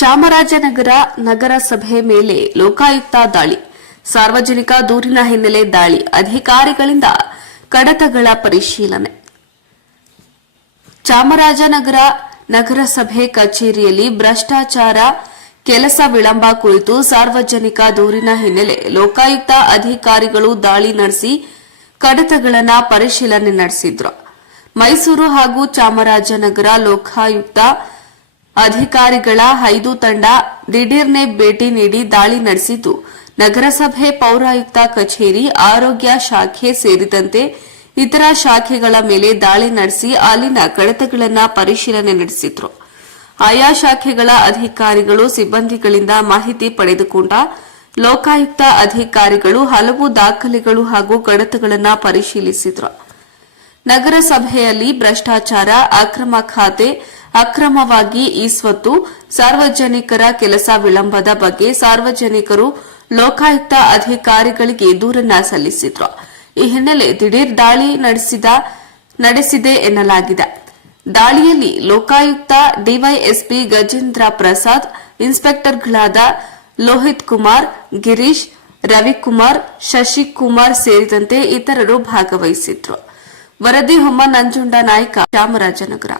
ಚಾಮರಾಜನಗರ ನಗರಸಭೆ ಮೇಲೆ ಲೋಕಾಯುಕ್ತ ದಾಳಿ, ಸಾರ್ವಜನಿಕ ದೂರಿನ ಹಿನ್ನೆಲೆ ದಾಳಿ, ಅಧಿಕಾರಿಗಳಿಂದ ಕಡತಗಳ ಪರಿಶೀಲನೆ. ಚಾಮರಾಜನಗರ ನಗರಸಭೆ ಕಚೇರಿಯಲ್ಲಿ ಭ್ರಷ್ಟಾಚಾರ ಕೆಲಸ ವಿಳಂಬ ಕುರಿತು ಸಾರ್ವಜನಿಕ ದೂರಿನ ಹಿನ್ನೆಲೆ ಲೋಕಾಯುಕ್ತ ಅಧಿಕಾರಿಗಳು ದಾಳಿ ನಡೆಸಿ ಕಡತಗಳನ್ನು ಪರಿಶೀಲನೆ ನಡೆಸಿದ್ರು. ಮೈಸೂರು ಹಾಗೂ ಚಾಮರಾಜನಗರ ಲೋಕಾಯುಕ್ತ ಅಧಿಕಾರಿಗಳ 5 ತಂಡ ದಿಢೀರ್ನೆ ಭೇಟಿ ನೀಡಿ ದಾಳಿ ನಡೆಸಿದ್ದು, ನಗರಸಭೆ ಪೌರಾಯುಕ್ತ ಕಚೇರಿ, ಆರೋಗ್ಯ ಶಾಖೆ ಸೇರಿದಂತೆ ಇತರ ಶಾಖೆಗಳ ಮೇಲೆ ದಾಳಿ ನಡೆಸಿ ಅಲ್ಲಿನ ಕಡತಗಳನ್ನು ಪರಿಶೀಲನೆ ನಡೆಸಿದ್ರು. ಆಯಾ ಶಾಖೆಗಳ ಅಧಿಕಾರಿಗಳು, ಸಿಬ್ಬಂದಿಗಳಿಂದ ಮಾಹಿತಿ ಪಡೆದುಕೊಂಡ ಲೋಕಾಯುಕ್ತ ಅಧಿಕಾರಿಗಳು ಹಲವು ದಾಖಲೆಗಳು ಹಾಗೂ ಕಡತಗಳನ್ನು ಪರಿಶೀಲಿಸಿದ್ರು. ನಗರಸಭೆಯಲ್ಲಿ ಭ್ರಷ್ಟಾಚಾರ, ಅಕ್ರಮ ಖಾತೆ, ಅಕ್ರಮವಾಗಿ ಇಸ್ವತ್ತು, ಸಾರ್ವಜನಿಕರ ಕೆಲಸ ವಿಳಂಬದ ಬಗ್ಗೆ ಸಾರ್ವಜನಿಕರು ಲೋಕಾಯುಕ್ತ ಅಧಿಕಾರಿಗಳಿಗೆ ದೂರನ್ನ ಸಲ್ಲಿಸಿದ್ರು. ಈ ಹಿನ್ನೆಲೆ ದಿಢೀರ್ ದಾಳಿ ನಡೆಸಿದೆ ಎನ್ನಲಾಗಿದೆ. ದಾಳಿಯಲ್ಲಿ ಲೋಕಾಯುಕ್ತ ಡಿವೈಎಸ್ಪಿ ಗಜೇಂದ್ರ ಪ್ರಸಾದ್, ಇನ್ಸ್ಪೆಕ್ಟರ್ಗಳಾದ ಲೋಹಿತ್ ಕುಮಾರ್, ಗಿರೀಶ್, ರವಿಕುಮಾರ್, ಶಶಿಕುಮಾರ್ ಸೇರಿದಂತೆ ಇತರರು ಭಾಗವಹಿಸಿದ್ರು. ವರದಿ ಹೊಮ್ಮ ನಂಜುಂಡ ನಾಯ್ಕ, ಚಾಮರಾಜನಗರ.